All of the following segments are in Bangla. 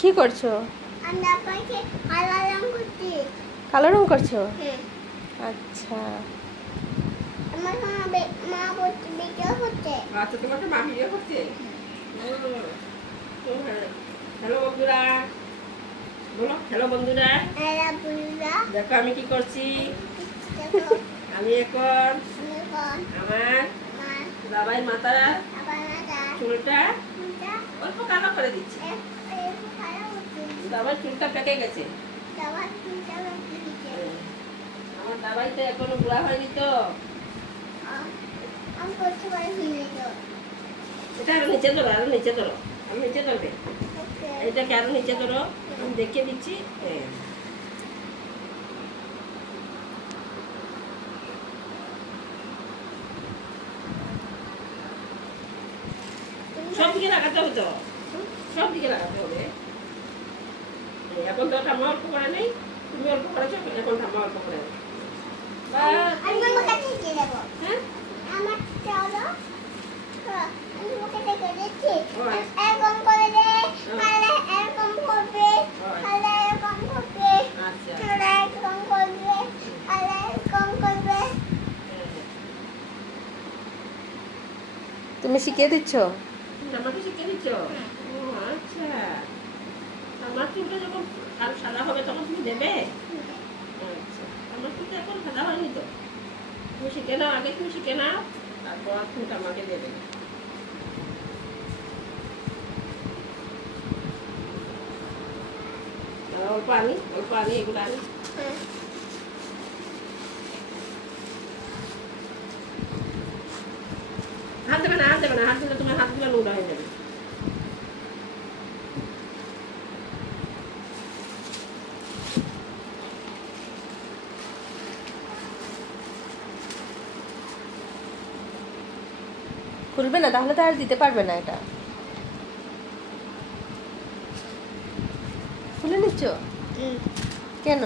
কি করছো? কালো রং করছো? আচ্ছা। হ্যালো বন্ধুরা, বলো হ্যালো বন্ধুরা। দেখো আমি কি করছি। আমি এখন আমার বাবার মাথার চুলটা অল্প কালো করে দিচ্ছি। বাবার চুলটা পেকে গেছে। আমার দাবাইটা এখনো বুড়া হয়নি তো। এটা আরো নিচে ধরো, আরো নিচে ধরো, আরো নিচে ধরবে। এটাকে আরো নিচে ধরো, আমি দেখিয়ে দিচ্ছি। সব দিকে লাগাতে হবে তো, সব দিকে লাগাতে হবে। এখন তো ঠাম্মা অল্প করে নেই, তুমি অল্প করেছো, এখন ঠাম্মা অল্প করে নেই। তুমি শিখিয়ে দিচ্ছ? আমাকে শিখিয়ে দিচ্ছ? ও আচ্ছা, আমার চুলটা যখন আর সাদা হবে তখন তুমি দেবে? আচ্ছা, আমার চুলটা এখন সাদা হয়নি তো, তুমি শিখে নাও, আগে তুমি শিখে নাও, তারপর তুমি আমাকে দেবে। অল্প আনি, অল্প আনি, এগুলো আনি। হাত দেবে না, হাত দেবে না, হাত দিলে তোমার হাতগুলো নোংরা হয়ে যাবে। খুলবে না তাহলে তো আর দিতে পারবে না। এটা খুলে নিচ্ছ কেন?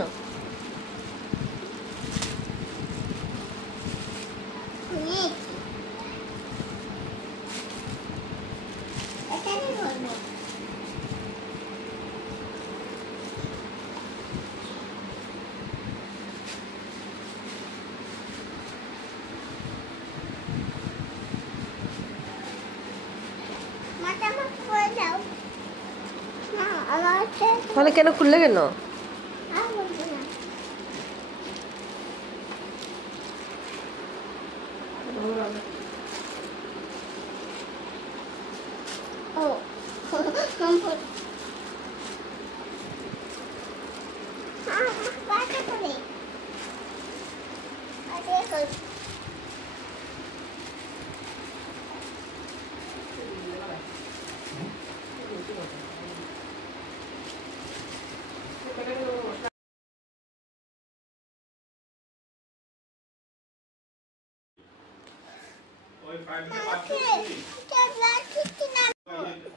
তাহলে কেন খুললে কেন?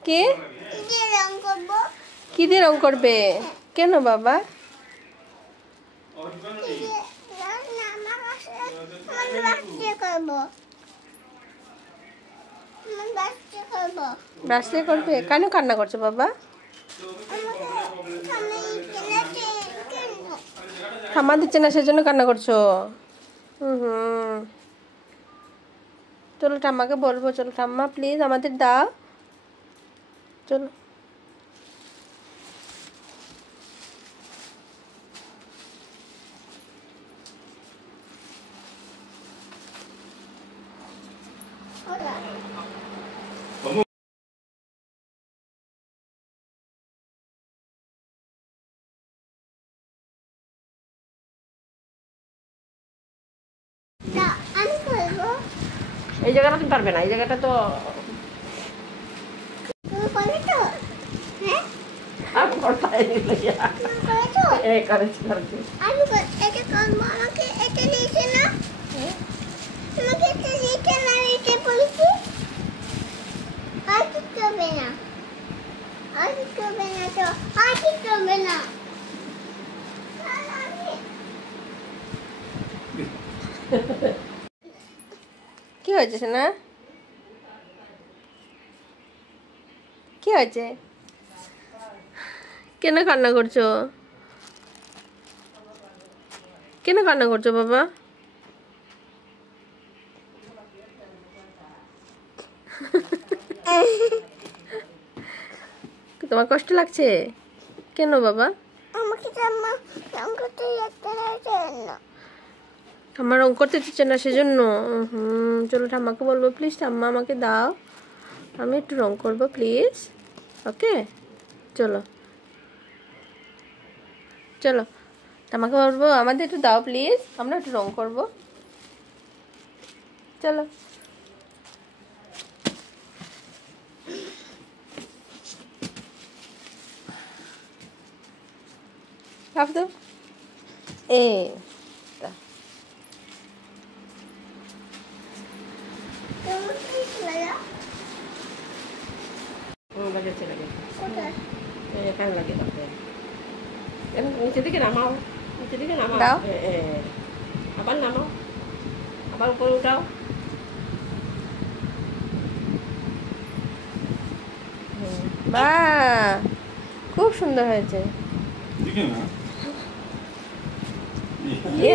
কে কি দিয়ে রং করবে? কেন বাবা? ব্রাশ দিয়ে করবে? কেন কান্না করছো বাবা? ঠাম্মা দিচ্ছে না সেজন্য কান্না করছো? চলো ঠাম্মাকে বলবো, চলো ঠাম্মা প্লিজ আমাদের দাও, চলো। এই জায়গাটা তুমি পারবে না, এই জায়গাটা তো কি হয়েছে না? কি হয়েছে? কেন কান্না করছো? কেন কান্না করছো বাবা? তোমার কষ্ট লাগছে কেন বাবা? আমাকে ঠাম্মা রং করতে যেতে না। ঠাম্মা রং করতে দিচ্ছে না সেজন্য? চলো ঠাম্মাকে বলবো প্লিজ ঠাম্মা আমাকে দাও, আমি একটু রং করবো প্লিজ। ওকে চলো চলো, ঠাম্মাকে বলবো আমাদের একটু দাও প্লিজ, আমরা একটু রং করবো। চলো ভাব তো তা। লাগেছে লাগে কোথায়? এখানে লাগে তাতে নিচে দিকে নামাও, নিচে দিকে নামাও। দাও। আবার নামাও, আবার উপরে উঠাও। বাহ, খুব সুন্দর হয়েছে। দিকে না এ